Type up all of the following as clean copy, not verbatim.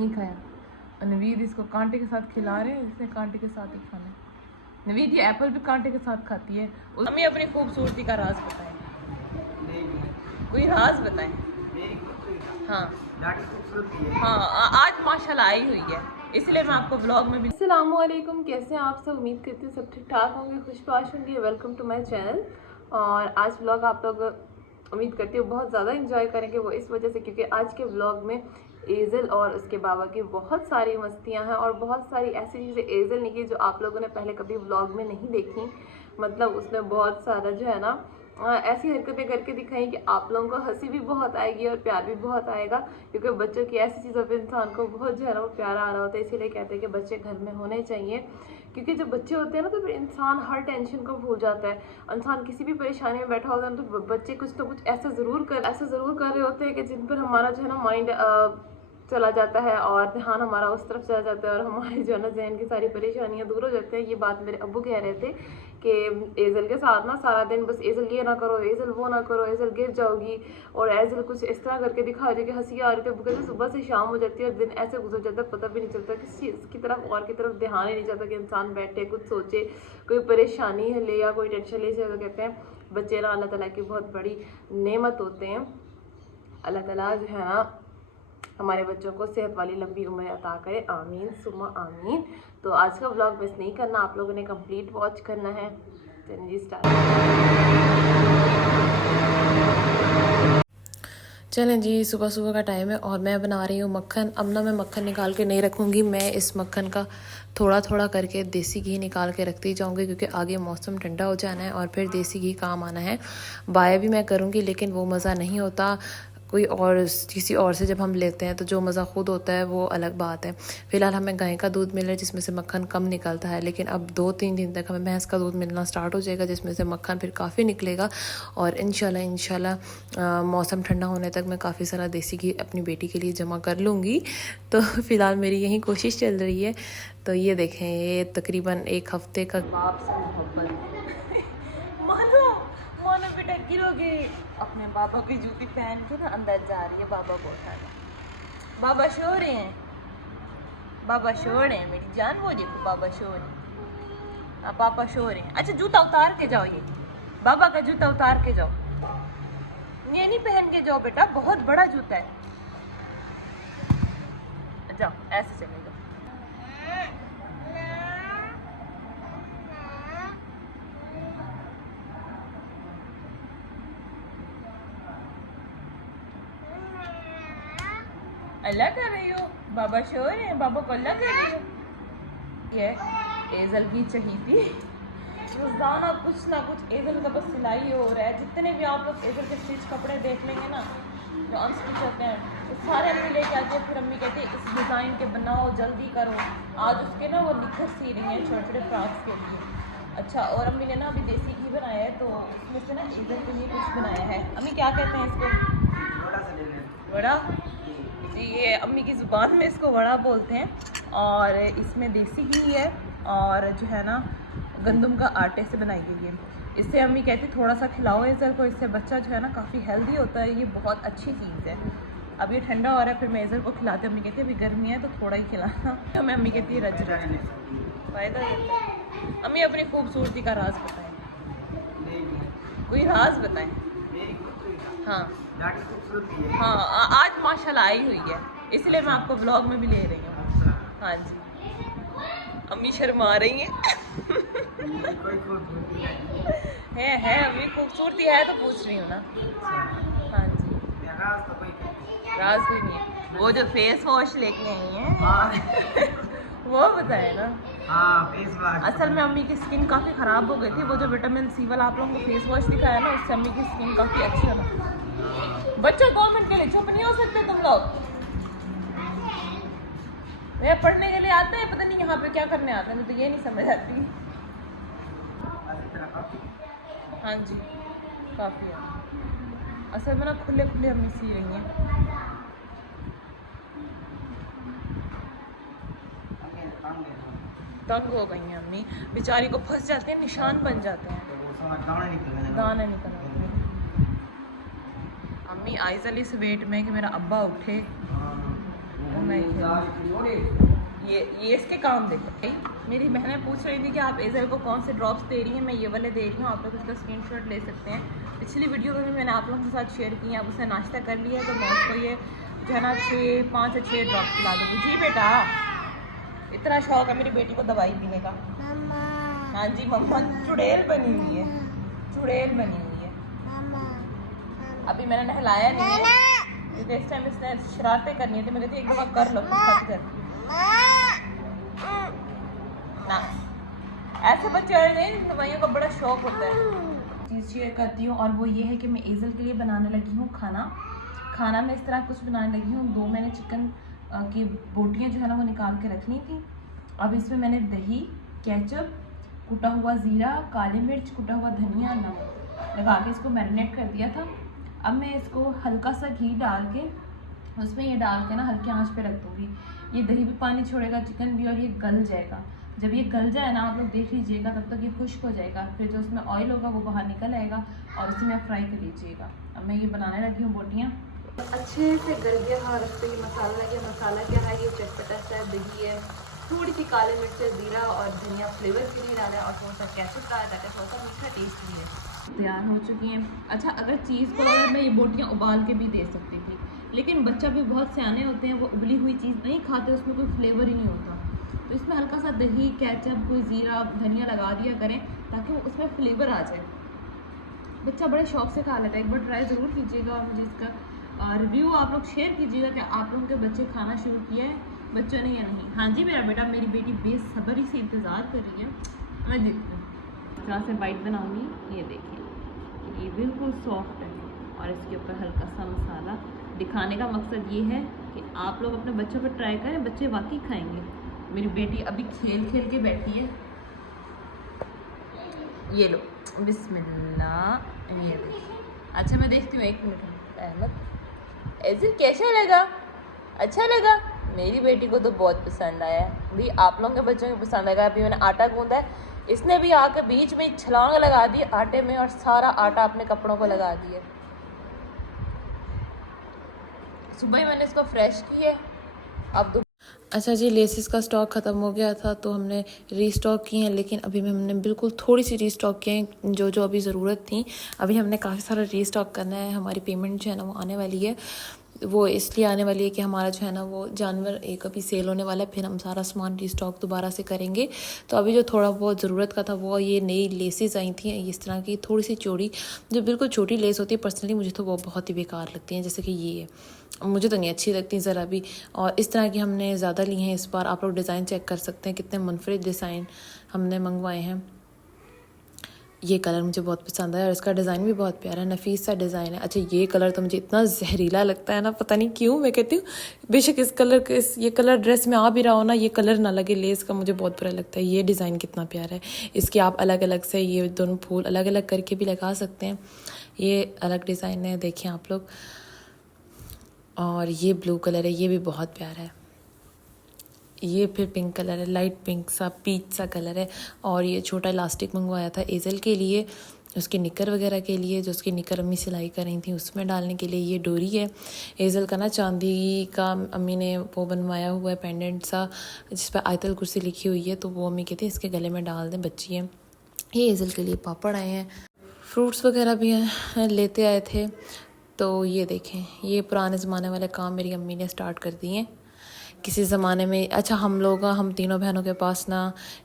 नहीं खाया। और नवीद इसको कांटे के साथ खिला रहे हैं, इसने कांटे के साथ ही खाना है। नवीद ये एप्पल भी कांटे के साथ खाती है। हमें अपनी खूबसूरती का राज बताएं, कोई राज बताएं। हाँ हाँ, आज माशाल्लाह आई हुई है, इसलिए मैं आपको ब्लॉग में भी। अस्सलाम वालेकुम, कैसे हैं आप सब? उम्मीद करती हूँ सब ठीक ठाक होंगे, खुशबाश होंगे। Welcome to my channel. और आज ब्लॉग आप लोग उम्मीद करती हूँ बहुत ज़्यादा इंजॉय करेंगे, वो इस वजह से क्योंकि आज के ब्लॉग में एज़ल और उसके बाबा की बहुत सारी मस्तियाँ हैं और बहुत सारी ऐसी चीज़ें एज़ल ने की जो आप लोगों ने पहले कभी ब्लॉग में नहीं देखी। मतलब उसने बहुत सारा जो है ना ऐसी हरकतें करके दिखाई कि आप लोगों को हंसी भी बहुत आएगी और प्यार भी बहुत आएगा, क्योंकि बच्चों की ऐसी चीज़ों पे इंसान को बहुत जो है ना वो प्यार आ रहा होता है। इसीलिए कहते हैं कि बच्चे घर में होने चाहिए, क्योंकि जब बच्चे होते हैं ना तो फिर इंसान हर टेंशन को भूल जाता है। इंसान किसी भी परेशानी में बैठा होता है तो बच्चे कुछ ना कुछ ऐसा ज़रूर कर रहे होते हैं कि जिन पर हमारा जो है ना माइंड चला जाता है और ध्यान हमारा उस तरफ चला जाता है और हमारे जो है ना जहन की सारी परेशानियां दूर हो जाती हैं। ये बात मेरे अब्बू कह रहे थे कि एज़ल के साथ ना सारा दिन बस एज़ल ये ना करो, एज़ल वो ना करो, एज़ल गिर जाओगी, और एज़ल कुछ इस तरह करके दिखा रही थी कि हंसी आ रही थी। कहते सुबह से शाम हो जाती है और दिन ऐसे गुजर जाता है, पता भी नहीं चलता किसी चीज़ की तरफ और की तरफ ध्यान ही नहीं जाता कि इंसान बैठे कुछ सोचे, कोई परेशानी ले या कोई टेंशन ले। तो कहते हैं बच्चे ना अल्लाह ताला की बहुत बड़ी नेमत होते हैं। अल्लाह ताला जो है ना हमारे बच्चों को सेहत वाली लंबी उम्र अता करे, आमीन सुम्मा आमीन। तो आज का व्लॉग मिस नहीं करना, आप लोगों ने कंप्लीट वॉच करना है। चलिए जी स्टार्ट। चलें जी, सुबह सुबह का टाइम है और मैं बना रही हूँ मक्खन। अब ना मैं मक्खन निकाल के नहीं रखूँगी, मैं इस मक्खन का थोड़ा थोड़ा करके देसी घी निकाल के रखती जाऊँगी, क्योंकि आगे मौसम ठंडा हो जाना है और फिर देसी घी काम आना है। बाय भी मैं करूँगी लेकिन वो मज़ा नहीं होता कोई और किसी और से जब हम लेते हैं, तो जो मज़ा खुद होता है वो अलग बात है। फ़िलहाल हमें गाय का दूध मिल रहा है जिसमें से मक्खन कम निकलता है, लेकिन अब 2-3 दिन तक हमें भैंस का दूध मिलना स्टार्ट हो जाएगा जिसमें से मक्खन फिर काफ़ी निकलेगा। और इंशाल्लाह मौसम ठंडा होने तक मैं काफ़ी सारा देसी घी अपनी बेटी के लिए जमा कर लूँगी। तो फ़िलहाल मेरी यही कोशिश चल रही है। तो ये देखें, ये तकरीबन 1 हफ़्ते का बाप से मोहब्बत। मानो बेटा गिरोगे। अपने बाबा की जूती पहन के ना अंदर जा रही है बाबा को उठाना। बाबा सो रहे हैं, बाबा सो रहे हैं मेरी जान, वो देखो बाबा सो रहे हैं, पापा सो रहे हैं। अच्छा जूता उतार के जाओ, ये बाबा का जूता उतार के जाओ, ये नहीं पहन के जाओ बेटा, बहुत बड़ा जूता है। जाओ ऐसे चले जाओ। अल्लाह कर रही हो, बाबा सो रहे हैं, बाबा को अल्लाह कर रही हो। ये एज़ल की चहीती रोज़ाना कुछ ना कुछ एज़ल का बस सिलाई हो रहा है। जितने भी आप लोग एज़ल के स्टिच कपड़े देख लेंगे ना जो अनस्टिच होते हैं, वो सारे अम्मी लेके आती है। फिर अम्मी कहती है इस डिज़ाइन के बनाओ, जल्दी करो। आज उसके ना वो निखर सी रही हैं छोटे छोटे फ्रॉक्स के लिए। अच्छा, और अम्मी ने ना अभी देसी घी बनाया है, तो उसमें से ना एज़ल के लिए कुछ बनाया है। अम्मी क्या कहते हैं इसको? वड़ा जी, ये अम्मी की ज़ुबान में इसको वड़ा बोलते हैं। और इसमें देसी घी है और जो है ना गंदम का आटे से बनाई गई है। इससे अम्मी कहती थोड़ा सा खिलाओ एज़ल को, इससे बच्चा जो है ना काफ़ी हेल्दी होता है। ये बहुत अच्छी चीज़ है। अब ये ठंडा हो रहा है, फिर मैं एज़ल को खिलाती हूँ। अम्मी कहती है अभी गर्मी है तो थोड़ा ही खिलाना। तो मैं अम्मी कहती है रज फ़ायदा देता है। अम्मी अपनी खूबसूरती का राज बताएं, कोई राज बताएं। हाँ हाँ, आज माशाल्लाह आई हुई है, इसलिए मैं आपको ब्लॉग में भी ले रही हूँ। हाँ जी, अम्मी शर्मा रही हैं। है अम्मी, खूबसूरती है तो पूछ रही हूँ ना। हाँ जी, राज कोई नहीं है। वो जो फेस वॉश लेके आई हैं वो बताए ना। असल में अम्मी की स्किन काफ़ी ख़राब हो गई थी। वो जो विटामिन सी वाला आप लोगों को फेस वॉश दिखाया ना, उससे अम्मी की स्किन काफ़ी अच्छी हो। बच्चों 2 मिनट के लिए चुप नहीं हो सकते तुम लोग। मैं पढ़ने के लिए आता है, पता नहीं यहाँ पे क्या करने आता है, मुझे तो ये नहीं समझ आती। हाँ जी, काफ़ी है। असल में ना खुले खुले अम्मी सी रही हैं। तंग हो गई हैं अम्मी, बेचारी को फंस जाते हैं, निशान बन जाते हैं, दाने निकल आते हैं। अम्मी आइज़ल इस वेट में कि मेरा अब्बा उठे, मैं ये इसके काम देखो। मेरी बहनें पूछ रही थी कि आप एजल को कौन से ड्रॉप्स दे रही हैं, मैं ये वाले दे रही हूँ, आप लोग उसका स्क्रीनशॉट ले सकते हैं। पिछली वीडियो में भी मैंने आप लोगों के साथ शेयर की है, अब उसने नाश्ता कर लिया तो मैं उसको ये जो है ना 5 से 6 ड्रॉप्स खिला दूँगी। जी बेटा, इतना शौक है मेरी बेटी को दवाई पीने का। हाँ जी मम्मा, चुड़ैल बनी हुई है, चुड़ैल बनी हुई है। अभी मैंने नहलाया नहीं है क्योंकि इस टाइम इसने शरारतें करनी थी। मैं कहती एक दफ़ा कर लो फिर ना, ऐसे बच्चे आ रहे हैं दवाइयों का बड़ा शौक होता है। चीज़ शेयर करती हूँ और वो ये है कि मैं एजल के लिए बनाने लगी हूँ खाना मैं इस तरह कुछ बनाने लगी हूँ। 2 मैंने चिकन की बोटियाँ जो है ना वो निकाल के रखनी थी। अब इसमें मैंने दही, केचप, कुटा हुआ ज़ीरा, काली मिर्च, कुटा हुआ धनिया, नमक लगा के इसको मैरिनेट कर दिया था। अब मैं इसको हल्का सा घी डाल के उसमें ये डाल के ना हल्की आंच पे रख दूँगी। ये दही भी पानी छोड़ेगा, चिकन भी, और ये गल जाएगा। जब ये गल जाए ना, आप लोग देख लीजिएगा, तब तक ये खुश्क हो जाएगा। फिर जो उसमें ऑयल होगा वो बाहर निकल आएगा और उसी में फ्राई कर लीजिएगा। अब मैं ये बनाने लगी हूँ बोटियाँ। अच्छे से गल गया। हाँ, रखते ही मसाला लग गया। मसाला क्या है, ये चटपटा सा दही है, थोड़ी सी काली मिर्च, ज़ीरा और धनिया फ्लेवर के लिए डाला है, और थोड़ा सा केचप डाला ताकि थोड़ा सा मीठा टेस्ट भी है। तैयार हो चुकी हैं। अच्छा, अगर चीज़ को अगर मैं ये बोटियाँ उबाल के भी दे सकती थी, लेकिन बच्चा भी बहुत सियाने होते हैं, वो उबली हुई चीज़ नहीं खाते, उसमें कोई फ्लेवर ही नहीं होता। तो इसमें हल्का सा दही, केचप, कोई ज़ीरा, धनिया लगा दिया करें ताकि वो उसमें फ्लेवर आ जाए। बच्चा बड़े शौक से खा लेता है। एक बार ट्राई ज़रूर कीजिएगा और मुझे इसका रिव्यू आप लोग शेयर कीजिएगा कि आप लोगों के बच्चे खाना शुरू किया है, बच्चों ने या नहीं। हाँ जी मेरा बेटा, मेरी बेटी बेसब्री से इंतज़ार कर रही है। मैं देखती हूँ जहाँ से बाइट बनाऊँगी। ये देखिए, ये बिल्कुल सॉफ्ट है और इसके ऊपर हल्का सा मसाला। दिखाने का मकसद ये है कि आप लोग अपने बच्चों पर ट्राई करें, बच्चे वाकई खाएंगे। मेरी बेटी अभी खेल के बैठी है। ये लो, बिस्मिल्लाह। ये अच्छा, मैं देखती हूँ, 1 मिनट। अहमद, ऐसे कैसा लगा? अच्छा लगा? मेरी बेटी को तो बहुत पसंद आया है। भी आप लोगों के बच्चों को पसंद आएगा। अभी मैंने आटा गूंदा है, इसने भी आके बीच में छलांग लगा दी आटे में और सारा आटा अपने कपड़ों को लगा दिया। सुबह ही मैंने इसको फ्रेश की है। अब अच्छा जी, लेसिस का स्टॉक ख़त्म हो गया था तो हमने रीस्टॉक किए हैं, लेकिन अभी हमने बिल्कुल थोड़ी सी रीस्टॉक किए हैं जो अभी ज़रूरत थी। अभी हमने काफ़ी सारा रीस्टॉक करना है। हमारी पेमेंट जो है ना वो आने वाली है। वो इसलिए आने वाली है कि हमारा जो है ना वो जानवर एक अभी सेल होने वाला है, फिर हम सारा सामान रीस्टॉक दोबारा से करेंगे। तो अभी जो थोड़ा बहुत ज़रूरत का था वो ये नई लेसेस आई थी इस तरह की, थोड़ी सी चौड़ी, जो बिल्कुल छोटी लेस होती है। पर्सनली मुझे तो वो बहुत ही बेकार लगती हैं, जैसे कि ये मुझे तो नहीं अच्छी लगती ज़रा भी। और इस तरह की हमने ज़्यादा ली हैं इस बार। आप लोग डिज़ाइन चेक कर सकते हैं, कितने मुनफरिद डिज़ाइन हमने मंगवाए हैं। ये कलर मुझे बहुत पसंद आया और इसका डिज़ाइन भी बहुत प्यारा है, नफीस सा डिज़ाइन है। अच्छा, ये कलर तो मुझे इतना जहरीला लगता है ना, पता नहीं क्यों। मैं कहती हूँ बेशक ये कलर ड्रेस में आ भी रहा हो ना, ये कलर ना लगे लेस का, मुझे बहुत बुरा लगता है। ये डिज़ाइन कितना प्यारा है। इसके आप अलग अलग से ये दोनों फूल अलग अलग करके भी लगा सकते हैं। ये अलग डिज़ाइन है, देखिए आप लोग। और ये ब्लू कलर है, ये भी बहुत प्यारा है। ये फिर पिंक कलर है, लाइट पिंक सा, पीच सा कलर है। और ये छोटा इलास्टिक मंगवाया था एजल के लिए, उसके निकर वगैरह के लिए, जो उसकी निकर अम्मी सिलाई कर रही थी उसमें डालने के लिए। ये डोरी है एजल का ना, चांदी का अम्मी ने वो बनवाया हुआ है पेंडेंट सा, जिस पर आयतल कुर्सी लिखी हुई है। तो वो अम्मी कहती है इसके गले में डाल दें, बच्ची है। ये एजल के लिए पापड़ आए हैं, फ्रूट्स वगैरह भी लेते आए थे। तो ये देखें, ये पुराने ज़माने वाले काम मेरी अम्मी ने स्टार्ट कर दिए हैं किसी ज़माने में। अच्छा, हम तीनों बहनों के पास ना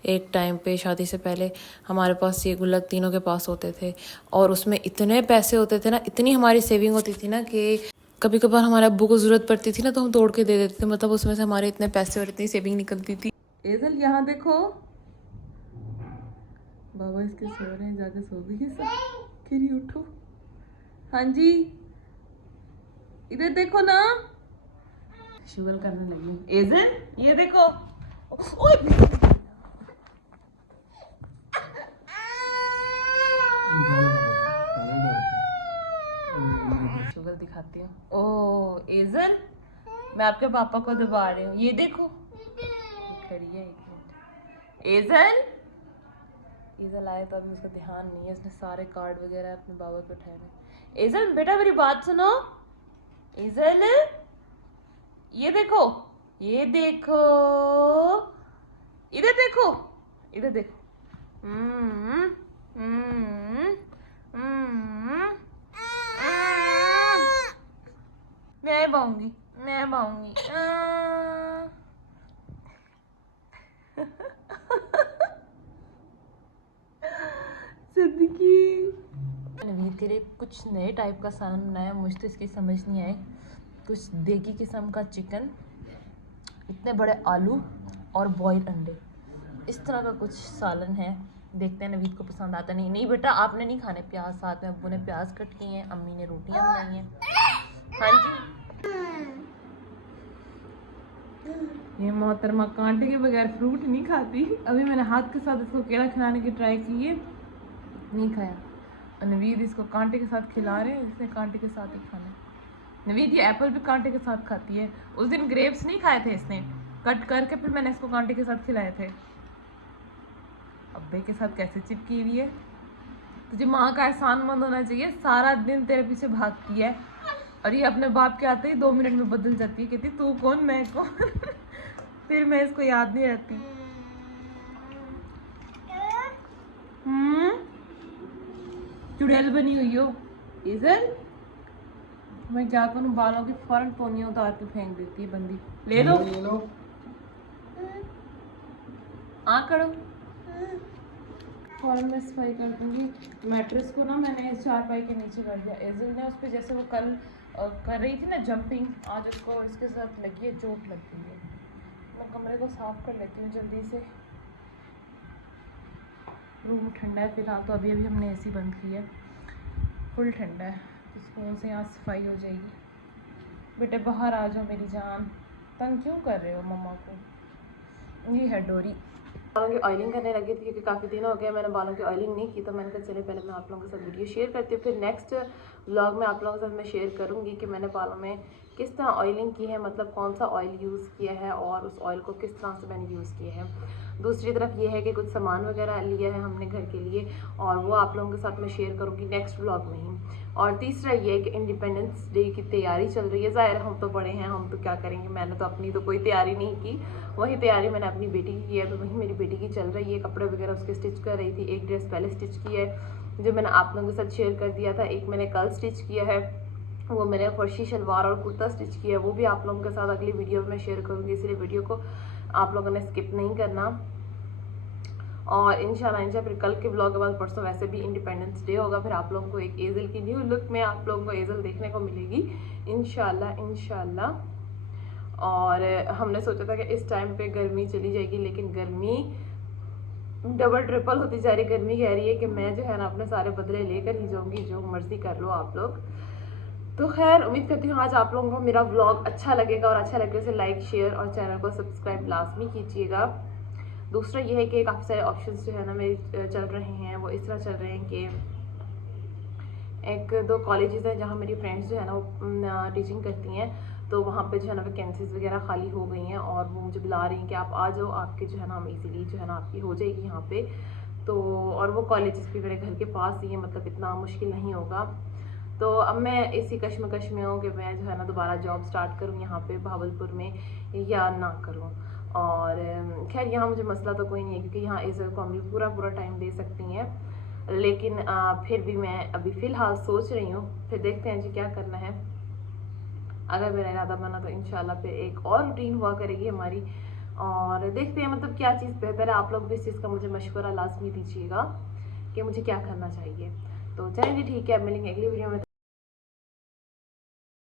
एक टाइम पे शादी से पहले हमारे पास ये गुल्लक तीनों के पास होते थे और उसमें इतने पैसे होते थे ना, इतनी हमारी सेविंग होती थी ना कि कभी कभार हमारे अब्बू को ज़रूरत पड़ती थी ना तो हम तोड़ के दे देते थे। मतलब उसमें से हमारे इतने पैसे और इतनी सेविंग निकलती थी। एजल यहाँ देखो, बाबा इसके सो रहे हैं, जाके सो गई सब। किरी उठो। हाँ जी, इधर देखो ना, शुगर करने लगी। एजल ये देखो, ओए शुगर दिखाती हूँ। ओ एजल, मैं आपके पापा को दबा रही हूँ, ये देखो। खड़ी है, 1 मिनट। एजल, एजल आए तो अभी उसका ध्यान नहीं है, उसने सारे कार्ड वगैरह अपने बाबा पे उठाए हैं। एजल बेटा मेरी बात सुनो। एजल ये देखो, ये देखो, इधर देखो, इधर देखो। हम्म, हम्म, हम्म, मैं बाऊंगी, मैं बाऊंगी। सिद्दीकी नवीद के लिए कुछ नए टाइप का सालन बनाया, मुझे तो इसकी समझ नहीं आई। कुछ देगी किस्म का चिकन, इतने बड़े आलू और बॉइल्ड अंडे, इस तरह का कुछ सालन है। देखते हैं नवीद को पसंद आता नहीं। नहीं बेटा आपने नहीं खाने प्याज, साथ में अब्बू ने प्याज कट किए हैं, अम्मी ने रोटियां बनाई हैं। हाँ जी, ये मोहतरमा कांटे के बगैर फ्रूट नहीं खाती। अभी मैंने हाथ के साथ इसको केला खिलाने की ट्राई की है, नहीं खाया। और नवीद इसको कांटे के साथ खिला रहे हैं, इसने कांटे के साथ ही खाना है। नवीद ये एप्पल भी कांटे के साथ खाती है। उस दिन ग्रेप्स नहीं खाए थे इसने, कट करके फिर मैंने इसको कांटे के साथ खिलाए थे। अब्बे के साथ कैसे चिपकी हुई है। तुझे माँ का एहसानमंद होना चाहिए, सारा दिन तेरे पीछे भागती है और ये अपने बाप के आते ही 2 मिनट में बदल जाती है, कहती तू कौन मैं कौन। फिर मैं इसको याद नहीं रहती। चुड़ैल बनी हुई हो इज़न। मैं क्या करूँ, बालों की फौरन पोनियां उतार के फेंक देती है बंदी। ले लो, ले लो। करो फौरन मैं सफाई कर दूंगी। मैट्रेस को ना मैंने इस चारपाई के नीचे कर दिया। एजिल ने उस पर जैसे वो कल कर रही थी ना जंपिंग, आज उसको इसके साथ लगी है, चोट लग गई है। मैं कमरे को साफ कर लेती हूँ जल्दी से। रूम ठंडा है फिलहाल तो, अभी अभी हमने एसी बंद की है, फुल ठंडा है। सुकून से यहाँ सफाई हो जाएगी। बेटे बाहर आ जाओ मेरी जान, तंग क्यों कर रहे हो मम्मा को। ये है डोरी। बालों की ऑयलिंग करने लगी थी क्योंकि काफ़ी दिन हो गए मैंने बालों की ऑयलिंग नहीं की, तो मैंने कहा चले पहले मैं आप लोगों के साथ वीडियो शेयर करती हूँ, फिर नेक्स्ट व्लॉग में आप लोगों के साथ मैं शेयर करूँगी कि मैंने बालों में किस तरह ऑयलिंग की है, मतलब कौन सा ऑयल यूज़ किया है और उस ऑयल को किस तरह से मैंने यूज़ किया है। दूसरी तरफ ये है कि कुछ सामान वगैरह लिया है हमने घर के लिए, और वो आप लोगों के साथ मैं शेयर करूँगी नेक्स्ट व्लॉग में ही। और तीसरा ये है कि इंडिपेंडेंस डे की तैयारी चल रही है। ज़ाहिर हम तो बड़े हैं, हम तो क्या करेंगे, मैंने तो अपनी तो कोई तैयारी नहीं की, वही तैयारी मैंने अपनी बेटी की की है, तो वही मेरी बेटी की चल रही है। कपड़े वगैरह उसके स्टिच कर रही थी। एक ड्रेस पहले स्टिच की है जो मैंने आप लोगों के साथ शेयर कर दिया था, एक मैंने कल स्टिच किया है, वो मैंने फर्शी शलवार और कुर्ता स्टिच किया है, वो भी आप लोगों के साथ अगली वीडियो में शेयर करूँगी, इसलिए वीडियो को आप लोगों ने स्किप नहीं करना। और इंशाल्लाह फिर कल के ब्लॉग के बाद परसों वैसे भी इंडिपेंडेंस डे होगा, फिर आप लोगों को एक एजल की न्यू लुक में आप लोगों को एजल देखने को मिलेगी इंशाल्लाह। और हमने सोचा था कि इस टाइम पे गर्मी चली जाएगी, लेकिन गर्मी डबल ट्रिपल होती जा रही। गर्मी कह रही है कि मैं जो है ना अपने सारे बदले लेकर ही जाऊँगी, जो मर्जी कर लो आप लोग। तो खैर उम्मीद करती हूँ आज आप लोगों को मेरा व्लॉग अच्छा लगेगा, और अच्छा लगे तो लाइक शेयर और चैनल को सब्सक्राइब लाजमी कीजिएगा। दूसरा ये है कि काफ़ी सारे ऑप्शंस जो है ना मेरे चल रहे हैं, वो इस तरह चल रहे हैं कि 1-2 कॉलेजेस हैं जहाँ मेरी फ्रेंड्स जो है ना वो टीचिंग करती हैं, तो वहाँ पे जो है ना वैकेंसीज वगैरह खाली हो गई हैं, और वो मुझे बुला रही हैं कि आप आ जाओ, आपके जो है ना हम इजीली जो है ना आपकी हो जाएगी यहाँ पे। तो और वो कॉलेजेस भी मेरे घर के पास ही है, मतलब इतना मुश्किल नहीं होगा। तो अब मैं इसी कश्मकश में हूँ कि मैं जो है ना दोबारा जॉब स्टार्ट करूँ यहाँ पे भावलपुर में या ना करूँ। और खैर यहाँ मुझे मसला तो कोई नहीं है क्योंकि यहाँ एजल को हम पूरा टाइम दे सकती हैं, लेकिन फिर भी मैं अभी फ़िलहाल सोच रही हूँ, फिर देखते हैं जी क्या करना है। अगर मेरा इरादा बना तो इंशाल्लाह फिर एक और रूटीन हुआ करेगी हमारी, और देखते हैं मतलब क्या चीज़ बेहतर है। आप लोग भी इस चीज़ का मुझे मशवरा लाजमी दीजिएगा कि मुझे क्या करना चाहिए। तो चलिए जी ठीक है, मिलेंगे अगली वीडियो में।